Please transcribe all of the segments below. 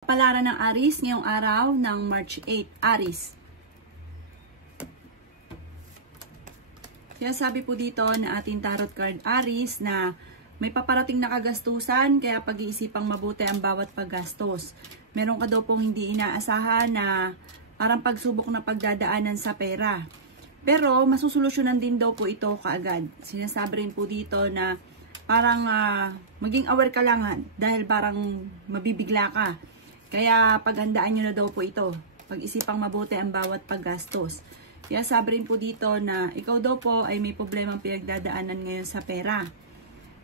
Palaran ng Aries ngayong araw ng March 8. Aries. Kaya sabi po dito na ating tarot card Aries na may paparating na kagastusan kaya pag-iisipang mabuti ang bawat paggastos. Meron ka daw pong hindi inaasahan na parang pagsubok na pagdadaanan sa pera. Pero masusolusyonan din daw po ito kaagad. Sinasabi rin po dito na parang maging aware ka lang dahil parang mabibigla ka. Kaya paghandaan nyo na daw po ito. Pag-isipang mabuti ang bawat paggastos. Kaya sabi rin po dito na ikaw daw po ay may problemang pinagdadaanan ngayon sa pera.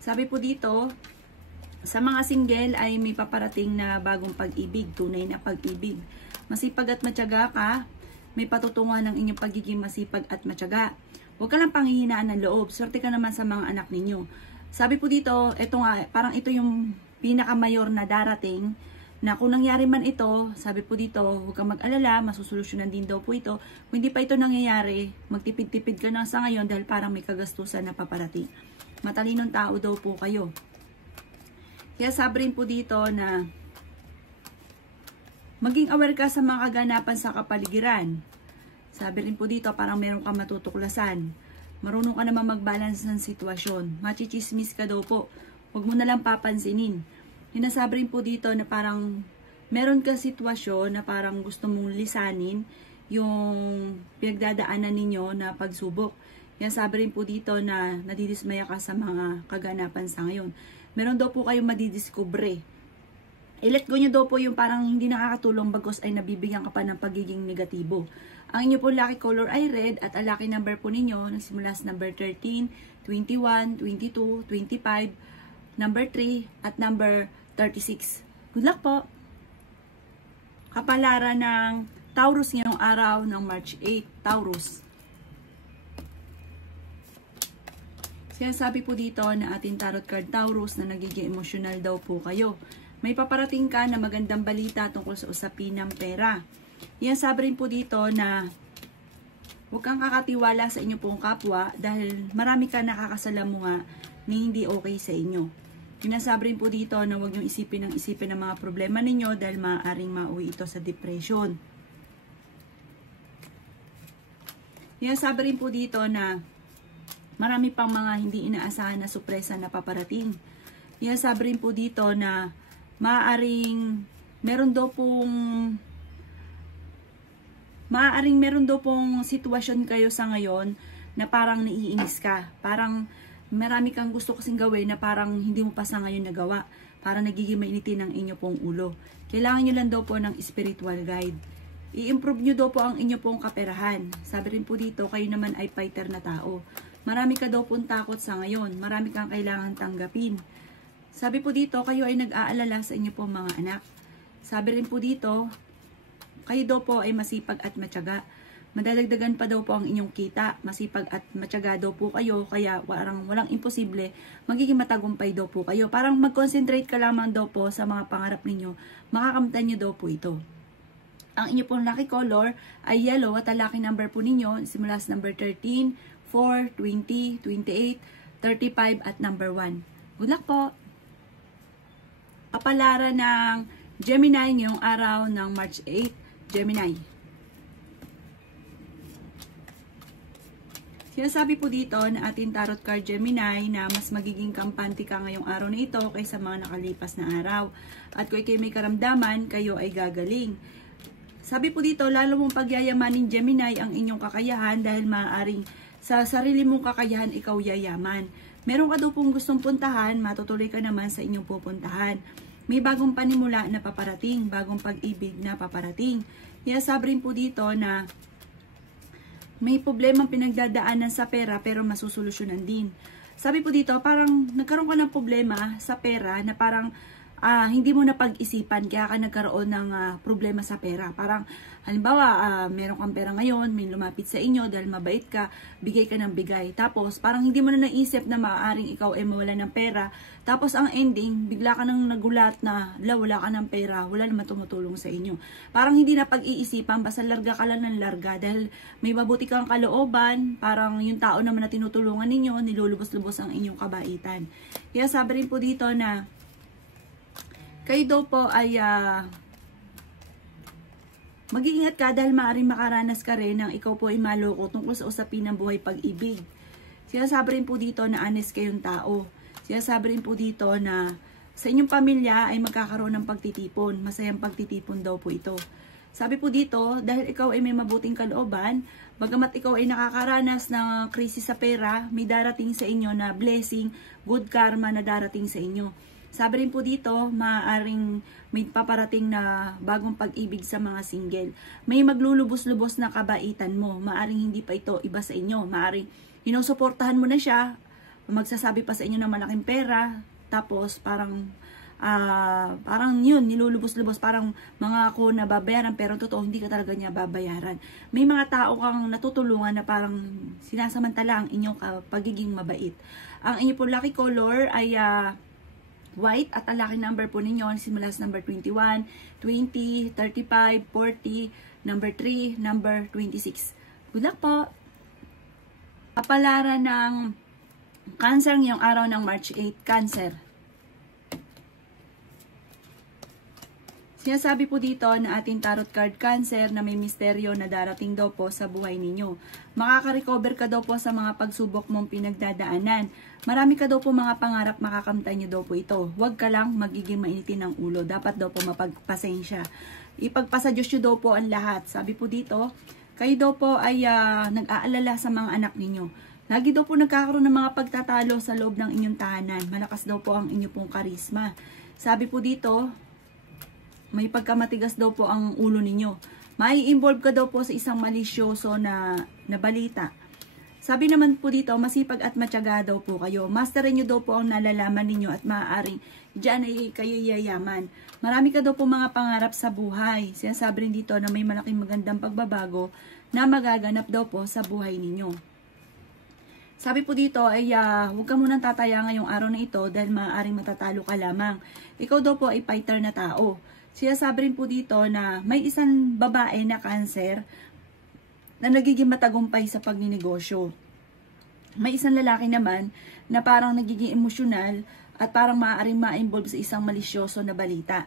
Sabi po dito, sa mga single ay may paparating na bagong pag-ibig, tunay na pag-ibig. Masipag at matyaga ka, may patutunguhan ng inyong pagiging masipag at matyaga. Huwag ka lang panghihinaan ng loob. Swerte ka naman sa mga anak ninyo. Sabi po dito, parang ito yung pinakamayor na darating na kung nangyari man ito, sabi po dito, huwag kang mag-alala, masusolusyonan din daw po ito. Kung hindi pa ito nangyayari, magtipid-tipid ka na sa ngayon dahil parang may kagastusan na paparating. Matalinong tao daw po kayo. Kaya sabi rin po dito na maging aware ka sa mga kaganapan sa kapaligiran. Sabi rin po dito, parang meron kang matutuklasan. Marunong ka naman mag-balance ng sitwasyon. Machichismis ka daw po. Huwag mo na lang papansinin. Sinasabi rin po dito na parang meron ka sitwasyon na parang gusto mong lisanin yung pinagdadaanan ninyo na pagsubok. Yan sabi rin po dito na nadidismaya ka sa mga kaganapan sa ngayon. Meron daw po kayong madidiscover. I-let go nyo daw po yung parang hindi nakakatulong bagos ay nabibigyan ka pa ng pagiging negatibo. Ang inyo po lucky color ay red at ang lucky number po ninyo nagsimula sa number 13, 21, 22, 25, number 3 at number 36. Good luck po! Kapalaran ng Taurus ngayong araw ng March 8. Taurus. Sinasabi po dito na ating tarot card Taurus na nagiging emosyonal daw po kayo. May paparating ka na magandang balita tungkol sa usapin ng pera. Yan sabi rin po dito na huwag kang kakatiwala sa inyo pong kapwa dahil marami ka nakakasalamuha na hindi okay sa inyo. Sinasabi rin po dito na huwag niyong isipin ng mga problema ninyo dahil maaaring mauwi ito sa depression. Sinasabi rin po dito na marami pang mga hindi inaasahan na sorpresa na paparating. Sinasabi rin po dito na maaaring meron daw pong sitwasyon kayo sa ngayon na parang naiinis ka. Parang marami kang gusto kasing gawin na parang hindi mo pa sa ngayon nagawa. Parang nagiging mainitin ang inyo pong ulo. Kailangan nyo lang daw po ng spiritual guide. I-improve nyo daw po ang inyo pong kaperahan. Sabi rin po dito, kayo naman ay fighter na tao. Marami ka daw pong takot sa ngayon. Marami kang kailangan tanggapin. Sabi po dito, kayo ay nag-aalala sa inyo pong mga anak. Sabi rin po dito, kayo daw po ay masipag at matyaga. Madadagdagan pa daw po ang inyong kita. Masipag at matyaga daw po kayo. Kaya walang imposible. Magiging matagumpay daw po kayo. Parang mag-concentrate ka lamang daw po sa mga pangarap ninyo. Makakamtan nyo daw po ito. Ang inyo pong lucky color ay yellow at ang lucky number po ninyo simula sa number 13, 4, 20, 28, 35 at number 1. Good luck po! Kapalaran ng Gemini ngayong araw ng March 8. Gemini. Sinasabi po dito na ating tarot card Gemini na mas magiging kampante ka ngayong araw na ito kaysa mga nakalipas na araw. At kung kayo may karamdaman, kayo ay gagaling. Sabi po dito, lalo mong pagyayamanin Gemini ang inyong kakayahan dahil maaaring sa sarili mong kakayahan ikaw yayaman. Meron ka daw pong gustong puntahan, matutuloy ka naman sa inyong pupuntahan. May bagong panimula na paparating, bagong pag-ibig na paparating. Kaya sabi rin po dito na may problemang pinagdadaanan sa pera pero masusolusyonan din. Sabi po dito, parang nagkaroon ka ng problema sa pera na parang hindi mo na pag-isipan kaya ka nagkaroon ng problema sa pera. Parang halimbawa, meron kang pera ngayon, may lumapit sa inyo dahil mabait ka, bigay ka ng bigay. Tapos parang hindi mo na naisip na maaaring ikaw ay mawala ng pera. Tapos ang ending, bigla ka nang nagulat na wala ka ng pera, wala naman tumutulong sa inyo. Parang hindi na pag-iisipan, basta larga ka lang ng larga dahil may mabuti kang kalooban, parang yung tao naman na tinutulungan ninyo, nilulubos-lubos ang inyong kabaitan. Kaya sabi rin po dito na kayo daw po ay Mag-iingat ka dahil maaaring makaranas ka rin ng ikaw po ay maloko tungkol sa usapin ng buhay pag-ibig. Sinasabi rin po dito na honest kayong tao. Sinasabi rin po dito na sa inyong pamilya ay magkakaroon ng pagtitipon. Masayang pagtitipon daw po ito. Sabi po dito, dahil ikaw ay may mabuting kalooban, bagamat ikaw ay nakakaranas ng krisis sa pera, may darating sa inyo na blessing, good karma na darating sa inyo. Sabi rin po dito, maaaring may paparating na bagong pag-ibig sa mga single. May maglulubos-lubos na kabaitan mo. Maaaring hindi pa ito iba sa inyo. Maaaring sinusuportahan mo na siya, magsasabi pa sa inyo ng malaking pera, tapos parang yun, nilulubos-lubos, parang mga ako na babayaran, pero totoo, hindi ka talaga niya babayaran. May mga tao kang natutulungan na parang sinasamantala ang inyong pagiging mabait. Ang inyong po lucky color ay white at ang lucky number po ninyo simula sa number 21, 20, 35, 40, number 3, number 26. Good luck po! Kapalaran ng Cancer ngayong araw ng March 8, Cancer. Sinasabi po dito na ating tarot card Cancer na may misteryo na darating daw po sa buhay ninyo. Makaka-recover ka daw po sa mga pagsubok mong pinagdadaanan. Marami ka daw po mga pangarap, makakamtan nyo daw po ito. Huwag ka lang magiging mainitin ng ulo. Dapat daw po mapagpasensya. Ipagpasa Diyos nyo daw po ang lahat. Sabi po dito, kayo daw po ay nag-aalala sa mga anak ninyo. Lagi daw po nagkakaroon ng mga pagtatalo sa loob ng inyong tahanan. Malakas daw po ang inyong pong karisma. Sabi po dito, may pagkamatigas daw po ang ulo ninyo. Mai-involve ka daw po sa isang malisyoso na balita. Sabi naman po dito, masipag at matyaga daw po kayo. Masterin nyo daw po ang nalalaman ninyo at maaaring diyan ay kayo yayaman. Marami ka daw po mga pangarap sa buhay. Sinasabi rin dito na may malaking magandang pagbabago na magaganap daw po sa buhay ninyo. Sabi po dito ay huwag ka munang tataya ngayong araw na ito dahil maaaring matatalo ka lamang. Ikaw daw po ay fighter na tao. Sinasabi rin po dito na may isang babae na Cancer na nagiging matagumpay sa pagninegosyo. May isang lalaki naman na parang nagiging emosyonal at parang maaaring ma-involve sa isang malisyoso na balita.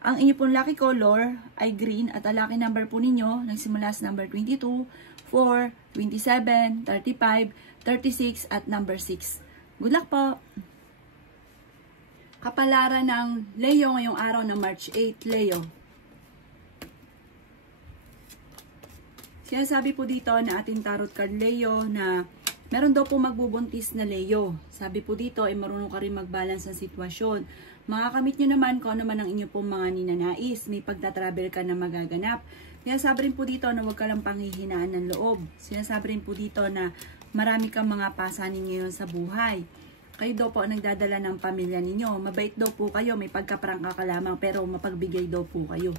Ang inyo pong lucky color ay green at ang lucky number po ninyo nagsimula sa number 22, 4, 27, 35, 36 at number 6. Good luck po! Kapalaran ng Leo ngayong araw ng March 8, Leo. Sinasabi po dito na ating tarot card Leo na meron daw po magbubuntis na Leo. Sabi po dito ay marunong ka rin mag-balance ng sitwasyon. Makakamit nyo naman kung ano man ang inyo pong mga ninanais. May pagtatravel ka na magaganap. Sinasabi rin po dito na huwag ka lang panghihinaan ng loob. Sinasabi rin po dito na marami kang mga pasanin ngayon sa buhay. Kayo daw po ang nagdadala ng pamilya ninyo. Mabait daw po kayo, may pagkaprangka ka lamang, pero mapagbigay daw po kayo.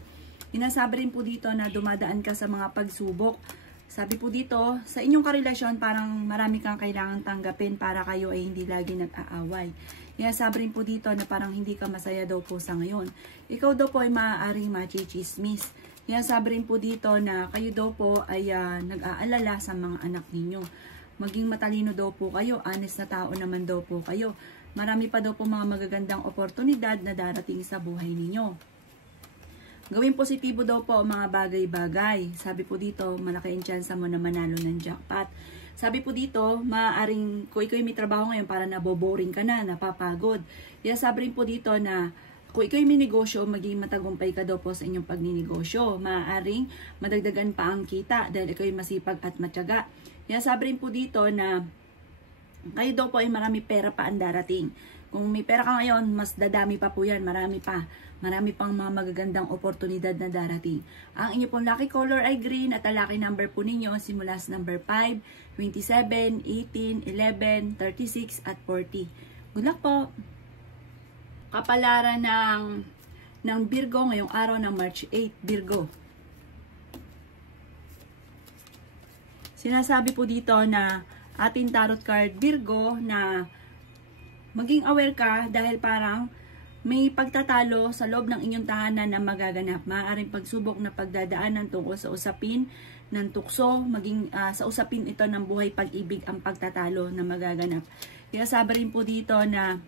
Sinasabi rin po dito na dumadaan ka sa mga pagsubok. Sabi po dito, sa inyong karelasyon, parang marami kang kailangang tanggapin para kayo ay hindi lagi nag-aaway. Sinasabi rin po dito na parang hindi ka masaya daw po sa ngayon. Ikaw daw po ay maaaring machismis. Sinasabi rin po dito na kayo daw po ay nag-aalala sa mga anak ninyo. Maging matalino daw po kayo, honest na tao naman daw po kayo. Marami pa daw po mga magagandang oportunidad na darating sa buhay ninyo. Gawin positibo daw po ang mga bagay-bagay. Sabi po dito, malaki ang tsansa mo na manalo ng jackpot. Sabi po dito, maaaring kung ikaw may trabaho ngayon para naboboring ka na, napapagod. Kaya sabi rin po dito na kung ikaw may negosyo, maging matagumpay ka daw po sa inyong pagninegosyo. Maaaring madagdagan pa ang kita dahil ikaw masipag at matyaga. Kaya sabi rin po dito na kayo daw po ay marami pera pa ang darating. Kung may pera ka ngayon, mas dadami pa po yan. Marami pa. Marami pang mga magagandang oportunidad na darating. Ang inyo pong lucky color ay green at ang lucky number po ninyo simula sa number 5, 27, 18, 11, 36 at 40. Good luck po! Kapalaran ng Virgo ngayong araw ng March 8, Virgo. Sinasabi po dito na ating tarot card Virgo na maging aware ka dahil parang may pagtatalo sa loob ng inyong tahanan na magaganap. Maaaring pagsubok na pagdadaanan tungkol sa usapin ng tukso, maging sa usapin ito ng buhay pag-ibig ang pagtatalo na magaganap. Kaya sabi rin po dito na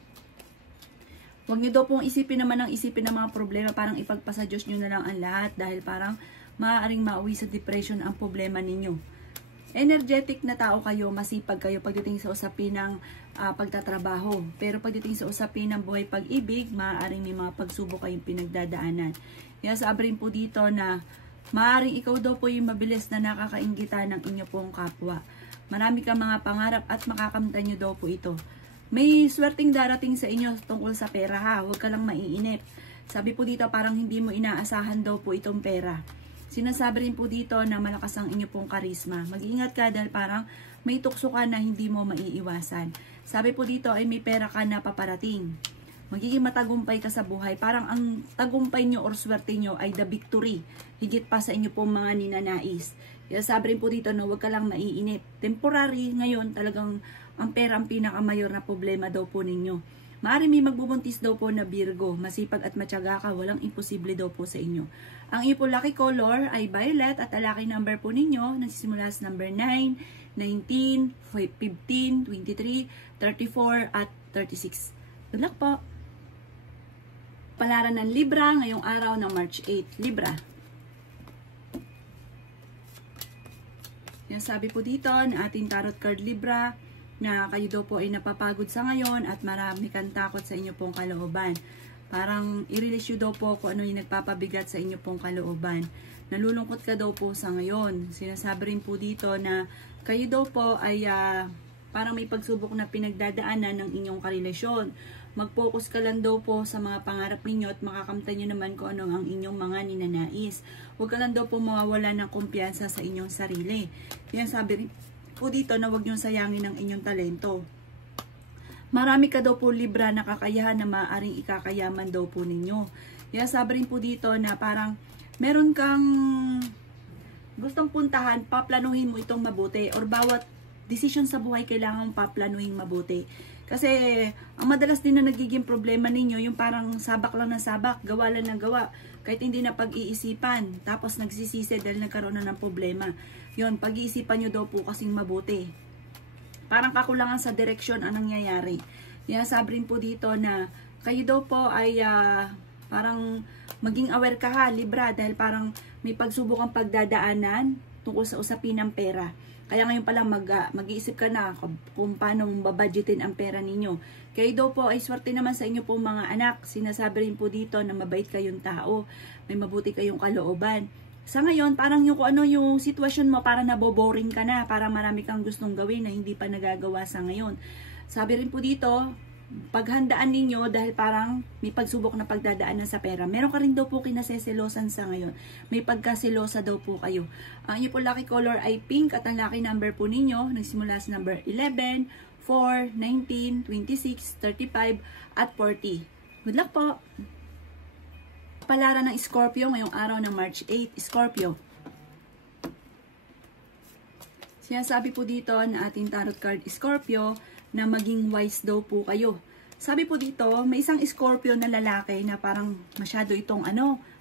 huwag nyo daw pong isipin ng mga problema, parang ipagpasa Diyos nyo na lang ang lahat dahil parang maaaring mauwi sa depression ang problema ninyo. Energetic na tao kayo, masipag kayo pagdating sa usapin ng pagtatrabaho. Pero pagdating sa usapin ng buhay pag-ibig, maaaring may mga pagsubok kayong pinagdadaanan. Kaya sabi rin po dito na maaaring ikaw daw po yung mabilis na nakakainggitan ng inyo pong kapwa. Marami kang mga pangarap at makakamtan nyo daw po ito. May swerteng darating sa inyo tungkol sa pera ha, huwag ka lang maiinip. Sabi po dito parang hindi mo inaasahan daw po itong pera. Sinasabi rin po dito na malakas ang inyo pong karisma. Mag-iingat ka dahil parang may tukso ka na hindi mo maiiwasan. Sabi po dito ay may pera ka na paparating. Magiging matagumpay ka sa buhay. Parang ang tagumpay nyo or swerte nyo ay the victory. Higit pa sa inyo pong mga ninanais. Kaya sabi rin po dito na huwag ka lang maiinip. Temporary ngayon talagang ang pera ang pinakamayor na problema daw po ninyo. Maaari may magbubuntis daw po na Virgo, masipag at matyaga ka, walang imposible daw po sa inyo. Ang iyo po lucky color ay violet at ang lucky number po ninyo nagsisimula sa number 9, 19, 15, 23, 34 at 36. Good luck po! Palaran ng Libra ngayong araw ng March 8. Libra. Yan sabi po dito na ating tarot card Libra, na kayo daw po ay napapagod sa ngayon at marami kang takot sa inyo pong kalooban. Parang i-release nyo daw po kung ano yung nagpapabigat sa inyo pong kalooban. Nalulungkot ka daw po sa ngayon. Sinasabi rin po dito na kayo daw po ay parang may pagsubok na pinagdadaanan ng inyong karelasyon. Mag-focus ka lang daw po sa mga pangarap ninyo at makakamtan nyo naman kung ano ang inyong mga ninanais. Huwag ka lang daw po mawawala ng kumpiyansa sa inyong sarili. Yan sabi rin po dito na huwag niyong sayangin ang inyong talento. Marami ka daw po Libra na kakayahan na maaaring ikakayaman daw po ninyo. Kaya sabi rin po dito na parang meron kang gustong puntahan, paplanuhin mo itong mabuti or bawat decision sa buhay kailangan paplanuhin mabuti. Kasi ang madalas din na nagiging problema ninyo yung parang sabak lang na sabak, gawa lang ng gawa. Kahit hindi na pag-iisipan, tapos nagsisisi dahil nagkaroon na ng problema. Yun, pag-iisipan nyo daw po kasing mabuti. Parang kakulangan sa direksyon ang nangyayari. Kaya sabi rin po dito na kayo daw po ay parang maging aware ka ha, Libra, dahil parang may pagsubok ang pagdadaanan tungkol sa usapin ng pera. Kaya ngayon pala mag-iisip ka na kung paano babudgetin ang pera ninyo. Kayo daw po ay swerte naman sa inyo pong mga anak. Sinasabi rin po dito na mabait kayong tao, may mabuti kayong kalooban. Sa ngayon, parang yung ano yung sitwasyon mo, parang naboboring ka na, parang marami kang gustong gawin na hindi pa nagagawa sa ngayon. Sabi rin po dito, paghandaan ninyo dahil parang may pagsubok na pagdadaanan sa pera. Meron ka rin daw po kinaseselosan sa ngayon. May pagkaselosa daw po kayo. Ang inyo po lucky color ay pink at ang lucky number po ninyo nagsimula sa number 11, 4, 19, 26, 35 at 40. Good luck po! Palaran ng Scorpio ngayong araw ng March 8. Scorpio. Sinasabi po dito na ating tarot card Scorpio na maging wise daw po kayo. Sabi po dito, may isang Scorpio na lalaki na parang masyado itong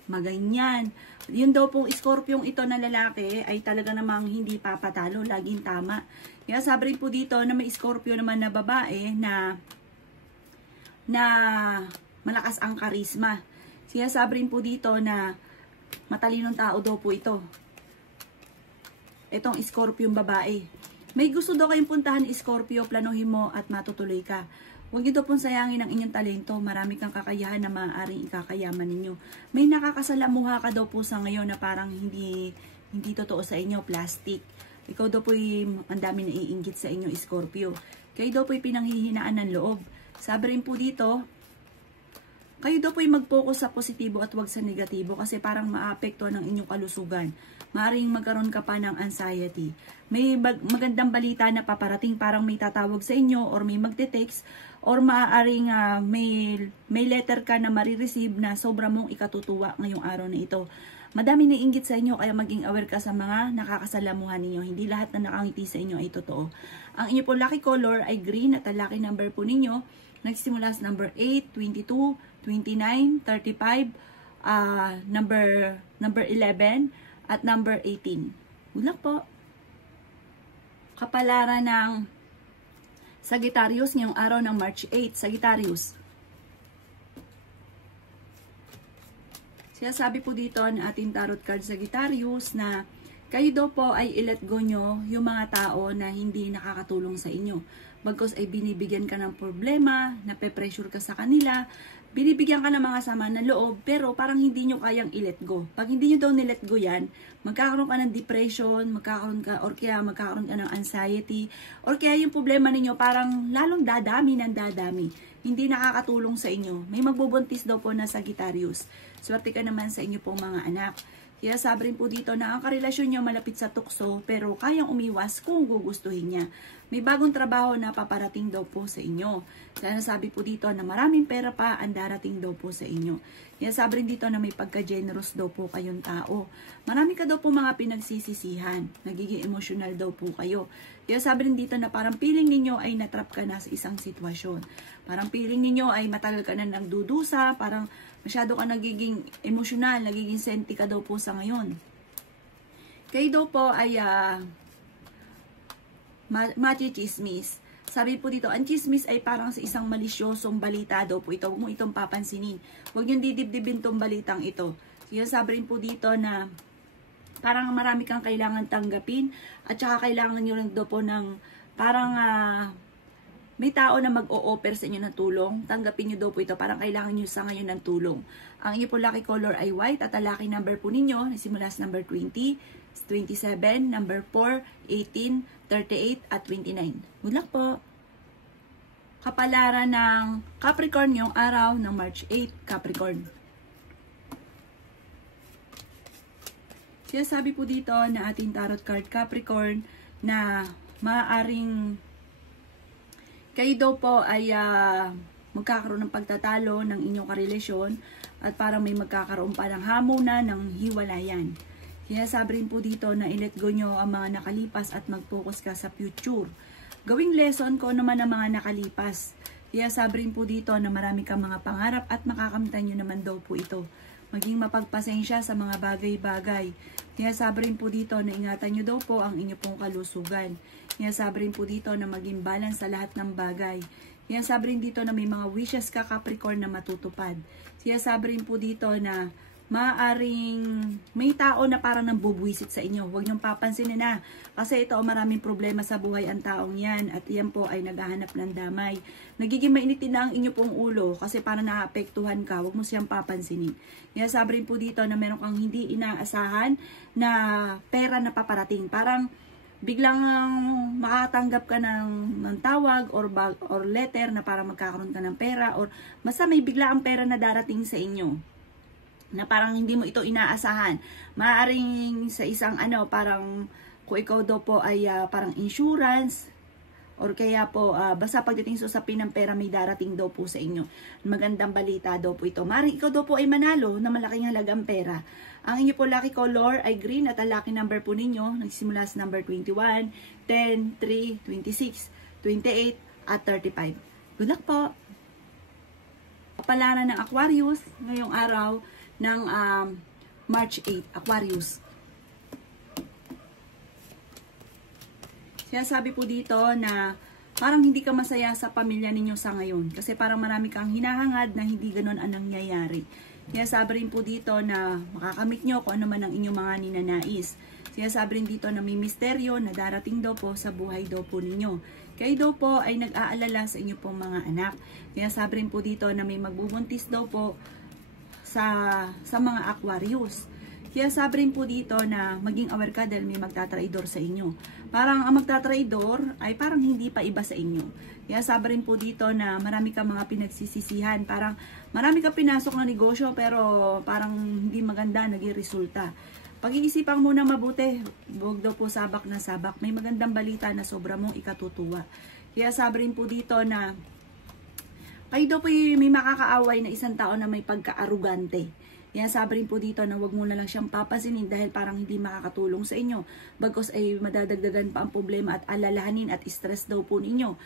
maganyan. Yun daw pong Scorpio ito na lalaki ay talaga namang hindi papatalo, laging tama. Kaya sabi rin po dito na may Scorpio naman na babae na malakas ang karisma. Sinasabi rin po dito na matalinong tao daw po ito. Itong Scorpio babae. May gusto daw kayong puntahan Scorpio, planuhin mo at matutuloy ka. Huwag nyo pong sayangin ang inyong talento. Marami kang kakayahan na maaaring ikakayaman ninyo. May nakakasalamuha ka daw po sa ngayon na parang hindi totoo sa inyo, plastic. Ikaw daw po'y ang dami na iinggit sa inyo, Scorpio. Kayo daw po'y pinanghihinaan ng loob. Sabi rin po dito, kayo daw po'y mag-focus sa positibo at wag sa negatibo kasi parang maapektuhan ng inyong kalusugan. Maaring magkaroon ka pa ng anxiety. May magandang balita na paparating, parang may tatawag sa inyo or may magte-text or maaaring may letter ka na marireceive na sobra mong ikatutuwa ngayong araw na ito. Madami na inggit sa inyo kaya maging aware ka sa mga nakakasalamuhan ninyo. Hindi lahat na nakangiti sa inyo ay totoo. Ang inyo po lucky color ay green at ang lucky number po ninyo nagsimula sa number 8, 22, 29, 35, number 11, at number 18. Good luck po. Kapalaran ng Sagittarius ngayong araw ng March 8. Sagittarius. Sinasabi po dito ng ating tarot card Sagittarius na kayo daw po ay i-let go nyo yung mga tao na hindi nakakatulong sa inyo. Bagkus ay binibigyan ka ng problema, nape-pressure ka sa kanila, binibigyan ka ng mga sama ng loob, pero parang hindi nyo kayang i-let go. Pag hindi nyo daw ni-let go yan, magkakaroon ka ng depression, magkakaroon ka ng anxiety, or kaya yung problema ninyo parang lalong dadami ng dadami. Hindi nakakatulong sa inyo. May magbubuntis daw po na Sagittarius. Swerte ka naman sa inyo pong mga anak. Kaya sabi rin po dito na ang karelasyon nyo malapit sa tukso pero kayang umiwas kung gugustuhin niya. May bagong trabaho na paparating daw po sa inyo. Kaya sabi po dito na maraming pera pa ang darating daw po sa inyo. Kaya sabi rin dito na may pagka-generous daw po kayong tao. Marami ka daw po mga pinagsisisihan. Nagiging emotional daw po kayo. Kaya sabi rin dito na parang feeling ninyo ay natrap ka na sa isang sitwasyon. Parang feeling ninyo ay matagal ka na nagdudusa, parang masyado ka nagiging emosyonal, nagiging senti ka daw po sa ngayon. Kayo daw po ay machichismis. Sabi po dito, ang chismis ay parang sa isang malisyosong balita daw po ito. Huwag mo itong papansinin. Huwag yung didibdibin tong balitang ito. Kaya sabi rin po dito na parang marami kang kailangan tanggapin at saka kailangan nyo rin daw po ng parang may tao na mag-o-offer sa inyo ng tulong. Tanggapin nyo daw po ito. Parang kailangan nyo sa ngayon ng tulong. Ang inyo po lucky color ay white at ang lucky number po ninyo nasimula sa number 20, 27, number 4, 18, 38 at 29. Good luck po! Kapalaran ng Capricorn yung araw ng March 8, Capricorn. Sinasabi po dito na ating tarot card Capricorn na maaaring kayo daw po ay magkakaroon ng pagtatalo ng inyong karelasyon at parang may magkakaroon pa ng hamunan ng hiwalayan. Kaya sabi rin po dito na i-let go nyo ang mga nakalipas at mag-focus ka sa future. Gawing lesson ko naman ang mga nakalipas. Kaya sabi rin po dito na marami kang mga pangarap at makakamtan nyo naman daw po ito. Maging mapagpasensya sa mga bagay-bagay. Kaya sabi rin po dito na ingatan nyo daw po ang inyo pong kalusugan. Kaya sabi rin po dito na maging balance sa lahat ng bagay. Kaya sabi rin dito na may mga wishes ka Capricorn na matutupad. Kaya sabi rin po dito na maaaring may tao na parang nambubwisit sa inyo. Huwag niyong papansinin na. Kasi ito maraming problema sa buhay ang taong yan. At yan po ay naghahanap ng damay. Nagiging mainitin na ang inyo pong ulo. Kasi parang naapektuhan ka. Huwag mo siyang papansinin. Kaya sabi rin po dito na meron kang hindi inaasahan na pera na paparating. Parang biglang makatanggap ka ng tawag or letter na para magkakaroon ka ng pera. Or basta may bigla ang pera na darating sa inyo na parang hindi mo ito inaasahan. Maaaring sa isang parang kung ikaw daw po ay parang insurance or kaya po basta pagdating sa usapin ng pera may darating daw po sa inyo. Magandang balita daw po ito. Maaaring ikaw daw po ay manalo na malaking halagang pera. Ang inyo po lucky color ay green at ang lucky number po ninyo nagsimula sa number 21, 10, 3, 26, 28 at 35. Good luck po! Kapalaran ng Aquarius ngayong araw ng March 8, Aquarius. Sinasabi po dito na parang hindi ka masaya sa pamilya ninyo sa ngayon. Kasi parang marami kang hinahangad na hindi ganon ang nangyayari. Kaya sabi rin po dito na makakamit nyo kung ano man ang inyong mga ninanais. Kaya sabi rin dito na may misteryo na darating daw po sa buhay daw po ninyo. Kayo daw po ay nag-aalala sa inyo pong mga anak. Kaya sabi rin po dito na may magbubuntis daw po sa mga Aquarius. Kaya sabi rin po dito na maging aware ka dahil may magtatraidor sa inyo. Parang ang magtatraidor ay parang hindi pa iba sa inyo. Kaya sabi rin po dito na marami ka mga pinagsisisihan. Parang marami ka pinasok na negosyo pero parang hindi maganda naging resulta. Pag-iisipan muna mabuti. Huwag daw po sabak na sabak. May magandang balita na sobra mong ikatutuwa. Kaya sabi rin po dito na kayo daw po may makakaaway na isang tao na may pagka-arugante. Yan sabi rin po dito na wag mo na lang siyang papasinin dahil parang hindi makakatulong sa inyo. Bagkus ay madadagdagan pa ang problema at alalahanin at stress daw po ninyo.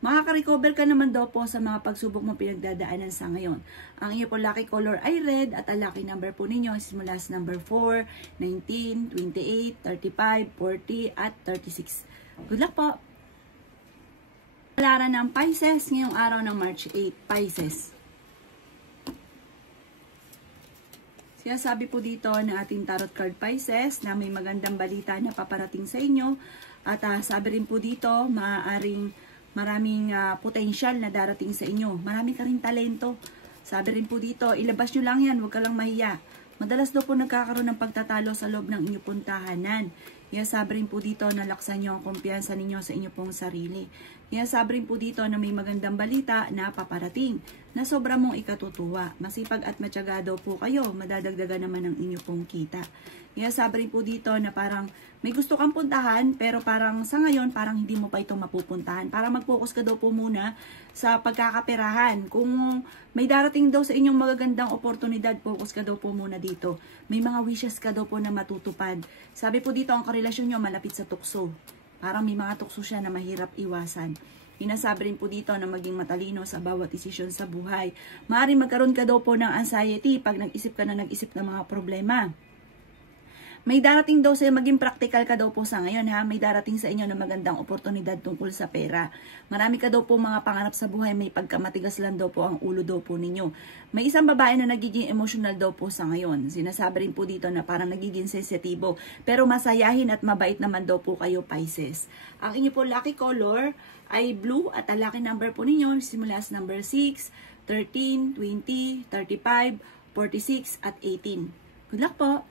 Makaka-recover ka naman daw po sa mga pagsubok mo pinagdadaanan sa ngayon. Ang iyo po lucky color ay red at ang lucky number po ninyo simula sa number 4, 19, 28, 35, 40 at 36. Good luck po! Kapalaran ng Pisces ngayong araw ng March 8, Pisces. Sinasabi po dito na ating tarot card Pisces na may magandang balita na paparating sa inyo. At sabi rin po dito, maraming potential na darating sa inyo. Marami ka rin talento. Sabi rin po dito, ilabas nyo lang yan, huwag ka lang mahiya. Madalas daw po nagkakaroon ng pagtatalo sa loob ng inyong pong tahanan. Sabi rin po dito na laksan nyo ang kumpiyansa ninyo sa inyo pong sarili. Sabi rin po dito na may magandang balita na paparating na sobra mong ikatutuwa. Masipag at matyaga daw po kayo, madadagdagan naman ang inyo pong kita. Sabi rin po dito na parang may gusto kang puntahan pero parang sa ngayon parang hindi mo pa ito mapupuntahan. Para mag-focus ka daw po muna sa pagkakaperahan. Kung may darating daw sa inyong magagandang oportunidad, focus ka daw po muna dito. May mga wishes ka daw po na matutupad. Sabi po dito ang karelasyon nyo malapit sa tukso. Parang may mga tukso siya na mahirap iwasan. Inasabi rin po dito na maging matalino sa bawat desisyon sa buhay. Maaaring magkaroon ka daw po ng anxiety pag nag-isip ka na nag-isip ng mga problema. May darating daw sa'yo, maging practical ka daw po sa ngayon ha. May darating sa inyo na magandang oportunidad tungkol sa pera. Marami ka daw po mga pangarap sa buhay, may pagkamatigas lang daw po ang ulo daw po ninyo. May isang babae na nagiging emotional daw po sa ngayon. Sinasabi rin po dito na parang nagiging sensitibo. Pero masayahin at mabait naman daw po kayo Pisces. Ang inyo po lucky color ay blue at ang lucky number po ninyo simula sa number 6, 13, 20, 35, 46 at 18. Good luck po!